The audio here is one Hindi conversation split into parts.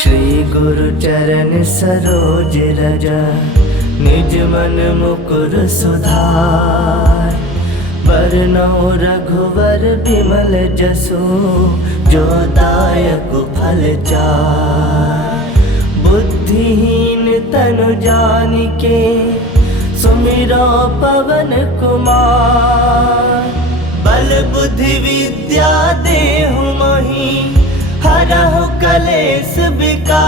श्री गुरु चरण सरोज रज, निज मन मुकुर सुधार। बरनउँ रघुवर बिमल जसु, जो दायक फल चार। बुद्धिहीन तनु जानिके, सुमिरो पवन कुमार। बल बुद्धि विद्या देहु मोहि, हरहु कलेश विकार।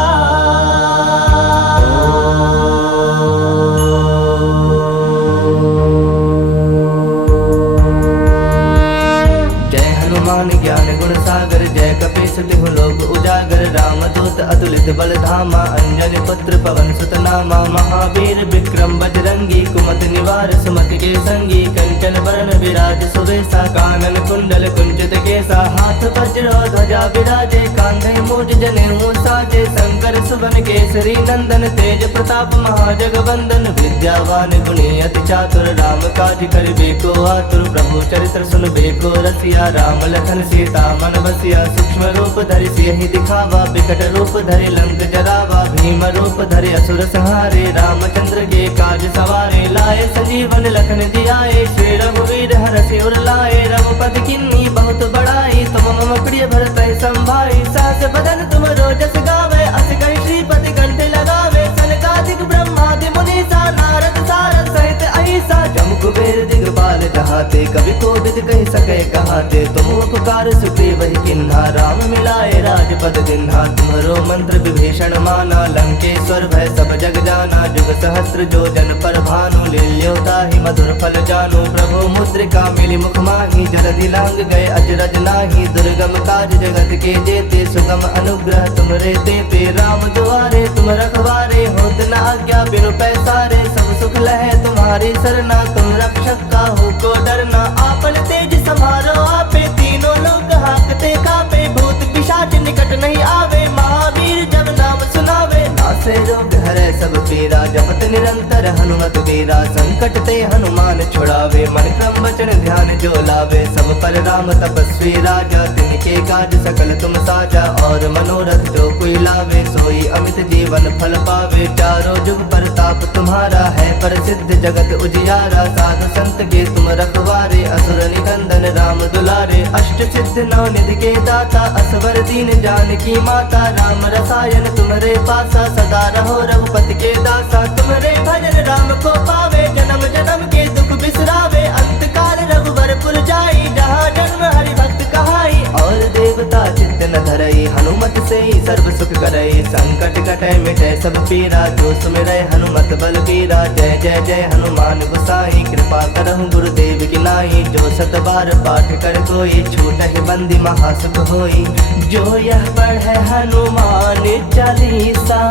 जय हनुमान ज्ञान गुण सागर, जय कपीस तिहु लोक उजागर। रामदूत अतुलित बल धामा, अंजनी पुत्र पवन सुत नामा। महावीर विक्रम बजरंगी, कुमति निवार सुमति के संगी। कंचन बरन विराज सुवेशा, कानन कुंडल कुंचित केसा। हाथ वज्र ध्वजा विराजे, कांधे मूज जनेऊ साजे। शंकर सुवन केसरी नंदन, तेज प्रताप महाजगवंदन। विद्यावान गुणी अति चातुर, राम काज करिबे को आतुर। प्रभु चरित्र सुनबे को रसिया, राम लखन सीता मन बसिया। सूक्ष्म रूप धरि सियहि दिखावा, बिकट रूप धरि लंक जरावा। भीम रूप धरि असुर संहारे, रामचंद्र के काज सवारे। लाए संजीवन लखन जियाए, श्री रघुवीर हरषि उर लाए। रघुपति किन्नी बहुत बड़ाई, तुम मम प्रिय भरतहि संभाई। सहस बदन तुम रोजस गावे, अस कहि श्रीपति कंठ लगावे। सनकादिक ब्रह्मादि मुनीसा, नारद सारद सहित अहिसा। जम कुबेर दिगपाल जहाते, कवि कोविद कहि सकै कहाते। तुम उपकार सुग्रीव ही किन्हा, राम मिलाए राजपद दिन्हा। तुम्हरो मंत्र विभीषण माना, लंकेश्वर भय सब जग जाना। जुग सहस्त्र जो जन पर भानु, लील्यो ताहि मधुर फल जानु। प्रभु मुद्रिका मिली मुख माहि, जलधि लांग गए अजरज नाही। दुर्गम काज जगत के जेते, सुगम अनुग्रह तुमरे तेते। राम दुआरे तुम रखवारे, होत न आज्ञा बिनु पैसारे। सब सुख लहे तुम्हारी सरना, तुम रक्षक काहू को डरना। आपन तेज समारो आपे, तीनों लोग हांकते कापे। भूत पिशाच निकट नहीं आवे, महावीर जब नाम सुनावे। नासे रोग हरै सब पीरा, जपत निरंतर हनुमत वीरा। संकट ते हनुमान छुड़ावे, मन क्रम वचन ध्यान जो लावे। सब पर राम तपस्वी राजा, तिनके काज सकल तुम साजा। और मनोरथ जो कोई लावे, सोई अमित जीवन फल पावे। चारों जुग परताप तुम्हारा है, प्रसिद्ध जगत उजियारा। साधु संत के तुम रखवारे, असुर निकंदन राम दुलारे। अष्ट सिद्ध नौ निधि के दाता, असवर दीन जानकी माता। राम रसायन तुम्हारे पासा, सदा रहो रघुपति के दासा। तुम्हारे भजन राम को पावे, जन्म जन्म के दुख बिसरावे। अंत काल रघुवर पुर जाई, जहाँ जन्म हरि भक्त कहाई। और देवता चित्त न धरई, हनुमत से ही सर्व सुख करई। संकट कटै मिटै सब पीरा, जो सुमिरै हनुमत बल बीरा। जय जय जय हनुमान गोसाई, कृपा करहु गुरुदेव की नाई। जो सत बार पाठ कर कोई, छूटहि बंदी महासुख होई। जो यह पढ़ै हनुमान चालीसा,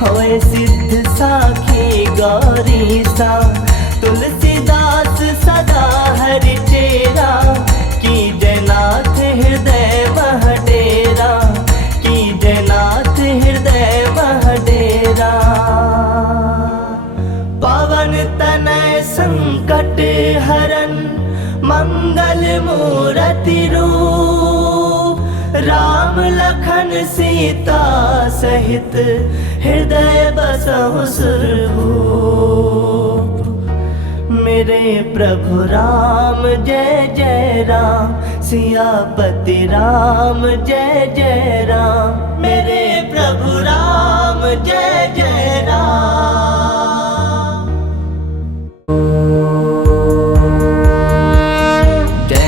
होए सिद्ध साखी गौरीसा। तुलसीदास सदा हरि चेरा, की जयनाथ हृदय मह डेरा। की जयनाथ हृदय मह डेरा। पवन तनय संकट हरन, मंगल मूरति रूप। राम लखन सीता सहित, हृदय बसहु सुरभूप। मेरे प्रभु राम जय जय राम, सियापति राम जय जय राम। मेरे प्रभु राम जय जय राम।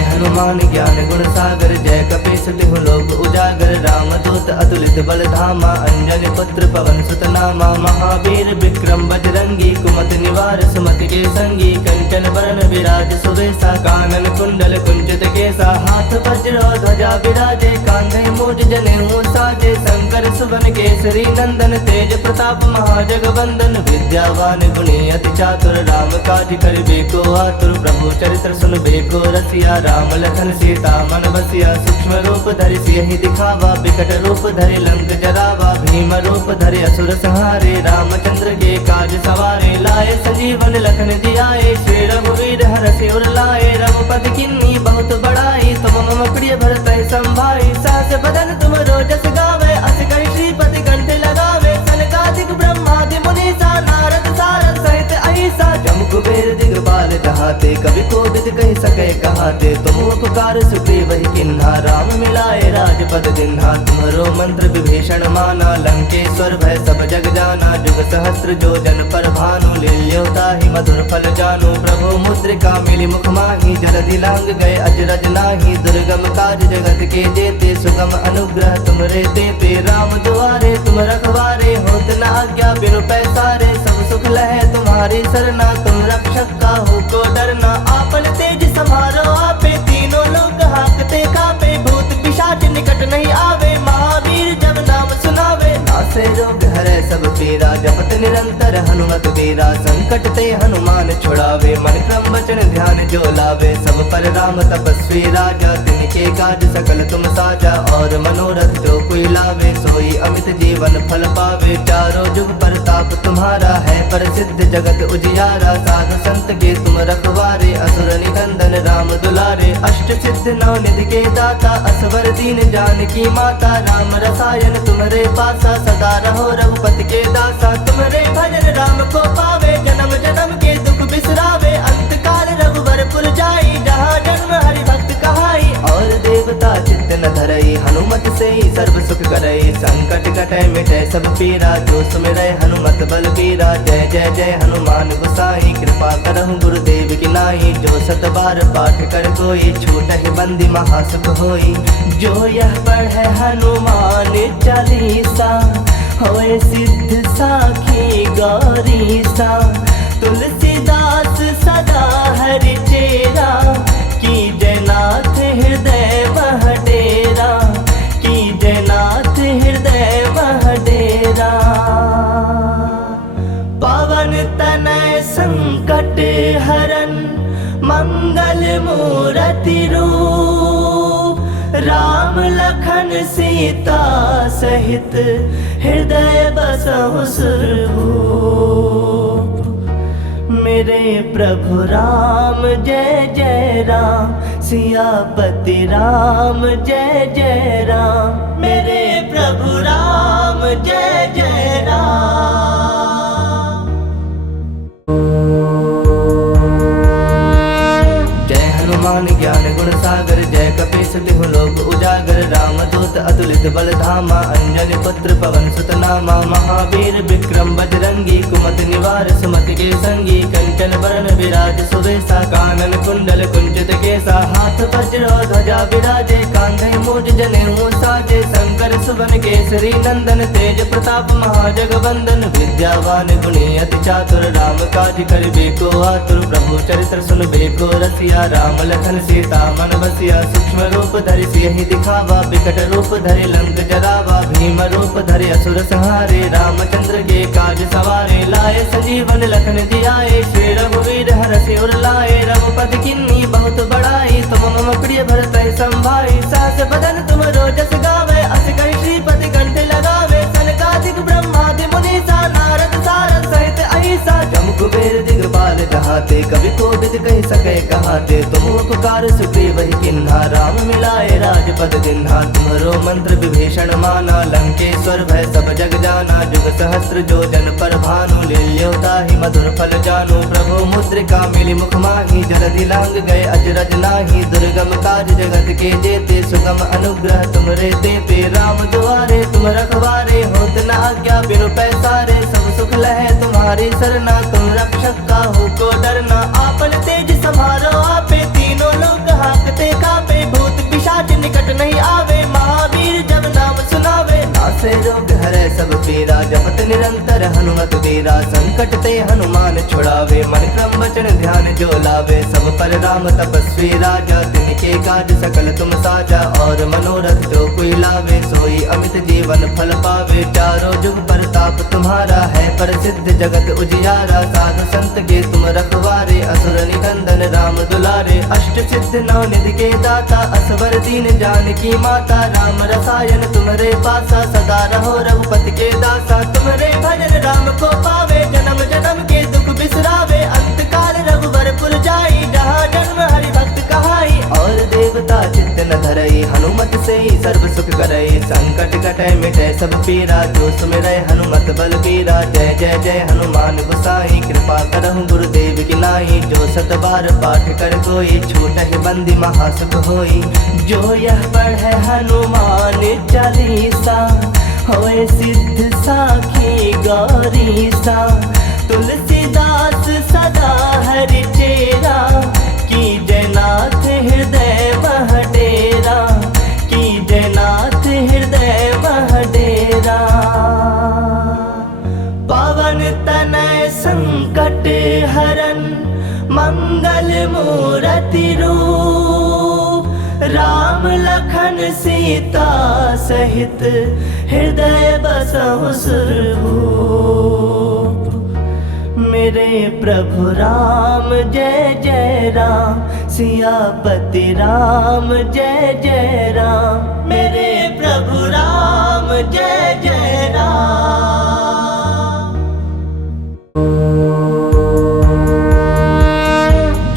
हनुमान ज्ञान गुण सागर, जय कपीस तिहु लोक उजागर। रामदूत अतुलित बल धामा, अंजनी पुत्र पवन सुत नामा। महावीर विक्रम बजरंगी, कुमति निवार सुमति के संगी। कंचन बरन विराज सुवेशा, कानन कुंडल कुंचित केसा। हाथ वज्र ध्वजा विराजे, कांधे मूज जनेऊ साजे। शंकर सुवन केसरी नंदन, तेज प्रताप महाजगवंदन। विद्यावान गुणी अति चातुर, राम काज करिबे को आतुर। प्रभु चरित्र सुनबे को रसिया, राम लखन सीता मन बसिया। सूक्ष्म रूप धरि सियहि दिखावा, बिकट रूप धरि लंक जरावा। भीम रूप धरि असुर संहारे, रामचंद्र के काज सवारे। लाए संजीवन लखन जियाए, श्री रघुवीर हरषि उर लाए। रघुपति किन्नी बहुत बड़ाई, तुम मम प्रिय भरतहि संभाई। सहस बदन तुम रोजस गावे, अस कहि श्रीपति कंठ कहाते तुम उपकार सुग्रीव ही किन्हा राम मिलाए राजपद दिन्हा तुम्हारो मंत्र विभीषण माना लंकेश्वर भय सब जग जाना जुग सहस्त्र जो जन पर भानु लील्योता ही मधुर फल जानु प्रभु मुद्रिका मिली मुख माही जलधि लांग गए अजरज नाही दुर्गम काज जगत के जेते सुगम अनुग्रह तुमरे देते राम दुआरे तुम रखवारे होत न आज्ञा बिनु पैसारे सब सुख लहे तुम्हारी सरना तुम रक्षक काहू को डरना आपन तेज समारो आपे तीनों लोग हाकते कापे भूत पिशाच निकट नहीं आवे महावीर जब नाम सुनावे नासे रोग हरे सब पीरा जपत निरंतर हनुमत बीरा संकट ते हनुमान छुड़ावे मन क्रम वचन ध्यान जो लावे सब पर राम तपस्वी राजा तिनके काज सकल तुम साजा और मनोरथ जो कोई लावे सोई अमित जीवन फल पावे चारों जुग परताप तुम्हारा है प्रसिद्ध जगत उजियारा साधु संत के तुम रखवारे असुर निकंदन राम दुलारे अष्ट सिद्ध नौ निधि के दाता असवर दीन जानकी माता राम रसायन तुम्हारे पासा सदा रहो रघुपति के दासा तुम्हारे भजन राम को पावे जन्म जन्म के दुख बिसरावे अंत काल रघुवरपुर जाई जहाँ जन्म हरि भक्त कहाई और देवता चित्त न धरई हनुमत से ही सर्व सुख करई संकट कटै मिटै सब पीरा जो सुमिरै हनुमत बल बीरा जय जय जय हनुमान गोसाई कृपा करहु गुरुदेव की नाई जो सत बार पाठ कर कोई छूटहि बंदी महासुख होई जो यह पढ़े हनुमान चालीसा होए सिद्ध साखी गौरीसा तुलसीदास सदा हरि चेरा की जयनाथ हृदय वह डेरा की जयनाथ हृदय वह डेरा पवन तनय संकट हरन मंगल मूर्ति रूप राम लखन सीता सहित हृदय बसहु सुरभूप मेरे प्रभु राम जय जय राम सियापति राम जय जय राम मेरे प्रभु राम जय जय राम। जय हनुमान ज्ञान गुण सागर जय कपीस तिहु लोक उजागर राम दूत अतुलित बल धामा अंजनी पुत्र पवन सुत नामा महावीर विक्रम बजरंगी कुमत निवार सुमति के संगी कंचन बरन विराज सुवेसा कानन कुंडल कुंचित केसा हाथ वज्र ध्वजा विराजे कांधे मूज जनेऊ साजे शंकर सुवन केसरी नंदन तेज प्रताप महाजगवंदन विद्यावान गुणी अति चातुर राम काज करिबे को आतुर प्रभु चरित्र सुनबे को रसिया राम लखन सीता मन बसिया सूक्ष्म रूप धरि सियहि दिखावा विकट रूप धरि लंक जरावा भीम रूप धरि असुर संहारे रामचंद्र के काज सवारे लाए संजीवन लखन जियाए श्री रघुवीर हरषि उर लाए रघुपति किन्नी बहुत बड़ाई तुम मम प्रिय भरत संभाई सास बदन तुम रोजस गावे अस कहि श्रीपति कंठ लगावे सनकादिक ब्रह्मादि मुनीसा नारद सारद सहित अहिसा जम कुबेर दिगपाल कहाते कवि कोविद कहि सके कहाते तुम उपकार सुग्रीव ही किन्हा राम मिलाए राजपद दिन्हा तुम्हारो मंत्र विभीषण माना लंकेश्वर भय सब जग जाना जुग सहस्त्र जो जन पर भानु लील्योता ही मधुर फल जानु प्रभु मुद्रिका मिली मुख माही जलधि लांग गए अजरज नाही दुर्गम काज जगत के जेते सुगम अनुग्रह तुमरे देते राम दुआरे तुम रखवारे होत न आज्ञा बिनु पैसारे सब सुख लहे तुम्हारी सरना तुम रक्षक काहू को डरना आपन तेज समारो आपे तीनों लोग हाकते कापे भूत पिशाच निकट नहीं आवे महावीर जब नाम सुनावे नासे रोग हरे सब पीरा जपत निरंतर हनुमत बीरा संकट ते हनुमान छुड़ावे मन क्रम वचन ध्यान जो लावे सब पर राम तपस्वी राजा तिनके काज सकल तुम साजा और मनोरथ जो कोई लावे सोई अमित जीवन फल पावे चारों जुग परताप तुम्हारा है प्रसिद्ध जगत उजियारा साधु संत के तुम रखवारे असुर निकंदन राम दुलारे अष्ट सिद्ध नौ निधि के दाता असवर दीन जानकी माता राम रसायन तुम्हारे पासा सदा रहो रघुपति के दासा तुम्हारे भजन राम को पावे जन्म जन्म के दुख बिसरावे अंत काल रघुवरपुर जाई जहाँ जन्म हरि भक्त कहाई और देवता चित्त न धरई हनुमत से ही सर्व सुख करे, संकट कटे मिटे सब पीरा, जो सुमिरै हनुमत बल बीरा। जय जय जय हनुमान गोसाई, कृपा करहु गुरुदेव की नाई। जो सत बार पाठ कर कोई, छूटहि बंदी महासुख होई। जो यह पढ़े हनुमान चालीसा, होए सिद्ध साखी गौरीसा। तुलसीदास सदा हरि चेरा, कीजय नाथ हृदय मह डेरा, कीजय नाथ हृदय मह डेरा। पवन तनय संकट हरन, मंगल मूरति रूप। राम लखन सीता सहित, हृदय बसहु सुरभूप। मेरे प्रभु राम जय जय राम, सियापति राम जय जय राम। मेरे प्रभु राम जय जय राम।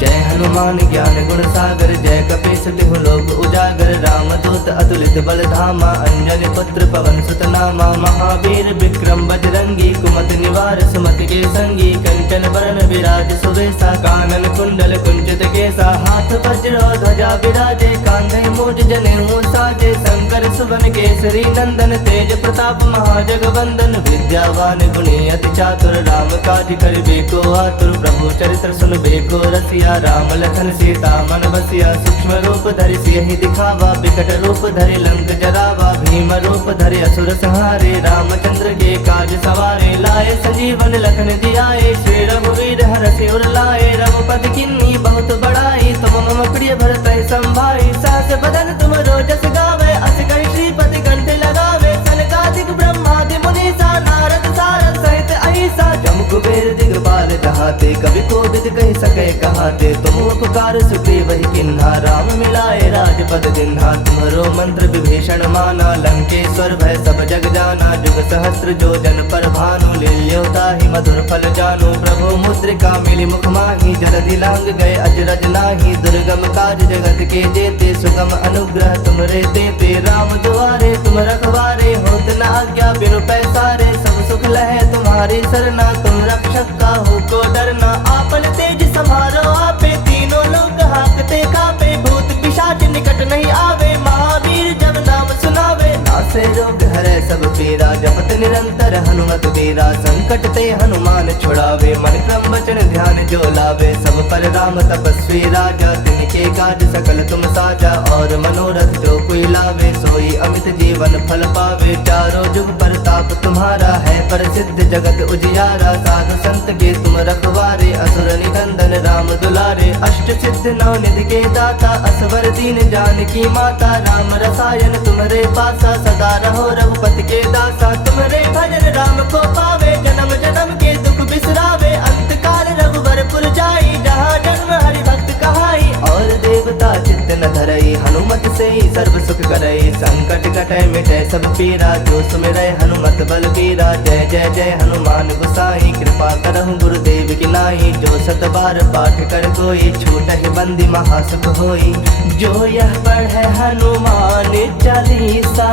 जय हनुमान ज्ञान गुण सागर, जय कपीस तिहु लोक उजागर। रामदूत अतुलित बल धामा, अंजनी पुत्र पवन सुत नामा। महावीर विक्रम बजरंगी, कुमति निवार सुमति के संगी। कंचन बरन विराज सुवेशा, कानन कुंडल कुंचित केसा। हाथ वज्र ध्वजा विराजे, कांधे मूज जनेऊ साजे। शंकर सुवन केसरी नंदन, तेज प्रताप महाजगवंदन। विद्यावान गुणी अति चातुर, राम काज करिबे को आतुर। प्रभु चरित्र सुनबे को रसिया, राम लखन सीता मन बसिया। सूक्ष्म रूप धरि सियहि दिखावा, विकट रूप धरि लंक जरावा। भीम रूप धरि असुर संहारे, रामचंद्र के काज सवारे। लाए संजीवन लखन जियाए, श्री रघुवीर हरषि उर लाए। रघुपति किन्नी बहुत बड़ाई, तुम मम प्रिय भरतहि संभाई। सहस बदन तुम रोजस गावे, अस कहि श्रीपति कंठ लगावे। सनकादिक ब्रह्मादि मुनीसा, नारद सारद सहित अहिसा। जम कुबेर दिगपाल जहाते, कवि कोविद कहि सके कहाते। तुम उपकार सुग्रीव ही किन्हा, राम मिलाए राजपद दिन्हा। तुम्हरो मंत्र विभीषण माना, लंकेश्वर भय सब जग जाना। जुग सहस्त्र जो जन पर भानु, लील्यो ताहि मधुर फल जानु। प्रभु मुद्रिका मिली मुख माहि, जलधि लांग गए अजरज नाही। दुर्गम काज जगत के जेते, सुगम अनुग्रह तुमरे तेते। राम दुआरे तुम रखवारे, होत न आज्ञा बिनु पैसारे। सब सुख लहे तुम्हारी सरना, तुम रक्षक काहू को डरना। आपन तेज समारो आपे, तीनों लोग हाकते कापे। भूत पिशाच निकट नहीं आवे, महावीर जब नाम सुनावे। नासे रोग हरै सब पीरा, जपत निरंतर हनुमत बीरा। संकट ते हनुमान छुड़ावे, मन क्रम वचन ध्यान जो लावे। सब पर राम तपस्वी राजा, तिनके काज सकल तुम साजा। और मनोरथ जो कोई लावे, सोई अमित जीवन फल पावे। चारों जुग परताप तुम्हारा है, प्रसिद्ध जगत उजियारा। साधु संत के तुम रखवारे, असुर निकंदन राम दुलारे। अष्ट सिद्ध नौ निधि के दाता, असवर दीन जानकी माता। राम रसायन तुम्हारे पासा, सदा रहो रघुपति के दासा। तुम्हारे भजन राम को पावे, जन्म जन्म के दुख बिसरावे। अंत काल रघुवर पुर जाई, जहाँ जन्म हरि भक्त कहाई। और देवता चित्त न धरई, हनुमत से ही सर्व सुख करई। संकट कटे मिटे सब पीरा, जो सुमिरै हनुमत बल बीरा। जय जय जय हनुमान गोसाई, कृपा करहु गुरुदेव की नाई। जो सत बार पाठ कर कोई, छूटहि बंदी महासुख होई। जो यह पढ़े हनुमान चालीसा,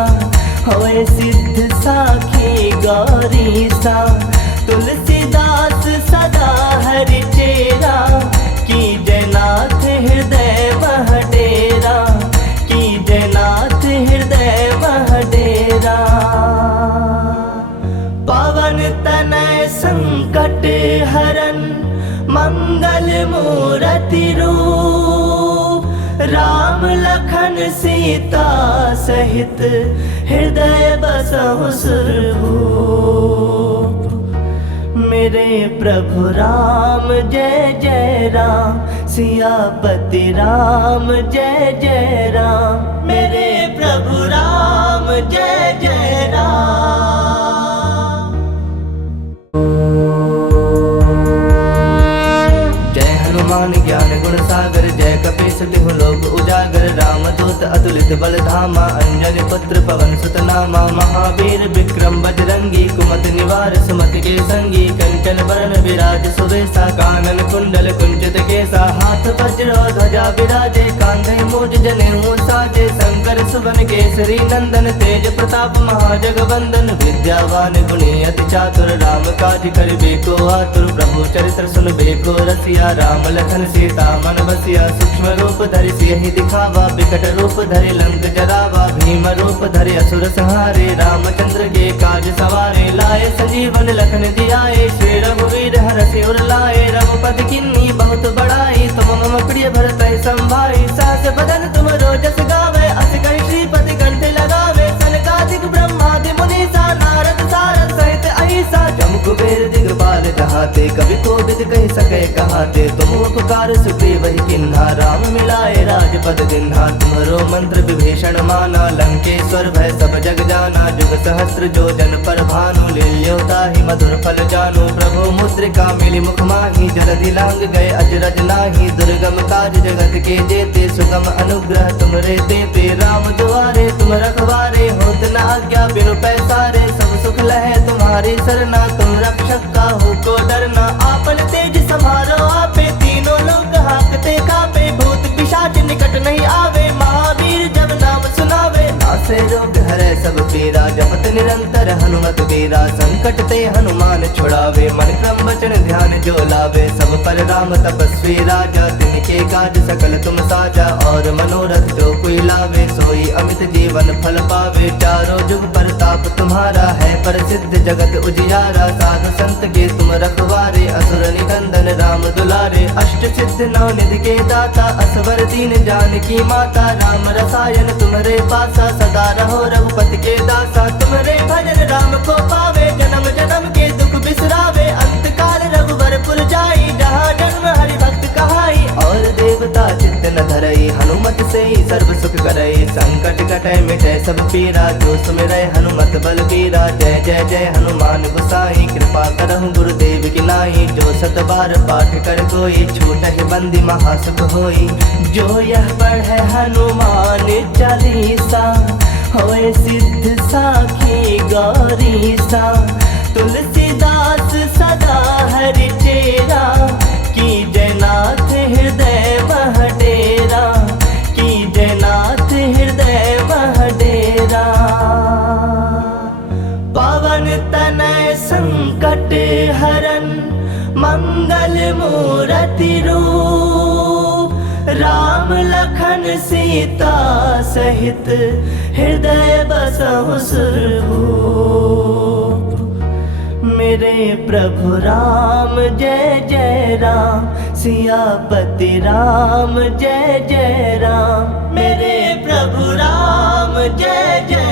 होए सिद्ध साखी गौरीसा। तुलसीदास सदा हरि चेरा, कीजय नाथ हृदय मह डेरा, कीजय नाथ हृदय मह डेरा। पवन तनय संकट हरन, मंगल मूरति रूप। राम लखन सीता सहित, हृदय बसहु सुरभूप। मेरे प्रभु राम जय जय राम, सियापति राम जय जय राम। मेरे प्रभु राम जय जय राम। जय हनुमान ज्ञान गुण सागर, जय कपीस तिहु लोक उजागर। रामदूत अतुलित बल धामा, अंजनी पुत्र पवन सुत नामा, महावीर विक्रम बजरंगी, कुमति निवार सुमति के संगी, कंचन बरन विराज सुवेशा, कानन कुंडल कुंचित केसा, हाथ वज्र ध्वजा विराजे, कांधे मूज जनेऊ साजे, शंकर सुवन केसरी नंदन, तेज प्रताप महाजगवंदन, विद्यावान गुणी अति चातुर, राम काज करिबे को आतुर, प्रभु चरित्र सुनबे को रसिया, राम लखन सीता मन बसिया, सूक्ष्म रूप धरि सियहि दिखावा, विकट रूप धरि लंक जरावा, भीम रूप धरि असुर संहारे, रामचंद्र के काज सवारे, लाए संजीवन लखन जियाए, श्री रघुवीर हरषि उर लाए, रघुपति किन्नी बहुत बड़ाई, तुम मम प्रिय भरत संभाई, सहस बदन तुम रोजस गावे, अस कहि श्रीपति कंठ लगावे, सनकादिक ब्रह्मादि मुनीसा, नारद सारद सहित अहिसा, जम कुबेर दिगपाल जहाते, कवि कोविद कहि सके कहाते, तुम उपकार सुग्रीव ही किन्हा, राम मिलाए राजपद दिन्हा, तुम्हरो मंत्र विभीषण माना, लंकेश्वर भय सब जग जाना, जुग सहस्त्र जो जन पर भानु, लील्योता ही मधुर फल जानु, प्रभु मुद्रिका मिली मुख माही, जलधि लांग गए अजरज नाही, दुर्गम काज जगत के जेते, सुगम अनुग्रह तुमरे देते, राम दुआरे तुम रखवारे, होत न आज्ञा बिनु पैसारे, सब सुख लहे तुम्हारी सरना, तुम रक्षक काहू को डरना, आपन तेज समारो आपे, तीनों लोग हाकते कापे, भूत पिशाच निकट नहीं आवे, महावीर जब नाम सुनावे, नासे रोग हरै सब पीरा, जपत निरंतर हनुमत वीरा, संकट ते हनुमान छुड़ावे, मन क्रम वचन ध्यान जो लावे, सब पर राम तपस्वी राजा, तिनके काज सकल तुम साजा, और मनोरथ जो कोई लावे, सोई अमित जीवन फल पावे, चारों जुग परताप तुम्हारा है, प्रसिद्ध जगत उजियारा, साधु संत के तुम रखवारे, असुर निकंदन राम दुलारे, अष्ट सिद्ध नौ निधि के दाता, असवर दीन जानकी माता, राम रसायन तुम्हारे पासा, सदा रहो रघुपति के दासा, तुम्हारे भजन राम को पावे, जन्म जन्म के दुख बिसरावे, अंत काल रघुवर पुर जाई, जहाँ जन्म हरि भक्त कहाई, और देवता चित्त न धरई, हनुमत से ही सर्व सुख करई, संकट कटै मिटै सब पीरा, जो सुमिरै हनुमत बल बीरा, जय जय जय हनुमान गोसाई, कृपा करहु गुरुदेव की नाई, जो सत बार पाठ कर कोई, छूटहि बंदी महासुख होई, जो यह पढ़े हनुमान चालीसा, होए सिद्ध साखी गौरीसा, तुलसीदास सदा हरि चेरा, की जयनाथ हृदय मह डेरा, की जयनाथ हृदय मह डेरा, पवन तनय संकट हरन, मंगल मूरति रूप, राम लखन सीता सहित, हृदय बसहु सुरभूप, मेरे प्रभु राम जय जय राम, सियापति राम जय जय राम, मेरे प्रभु राम जय जय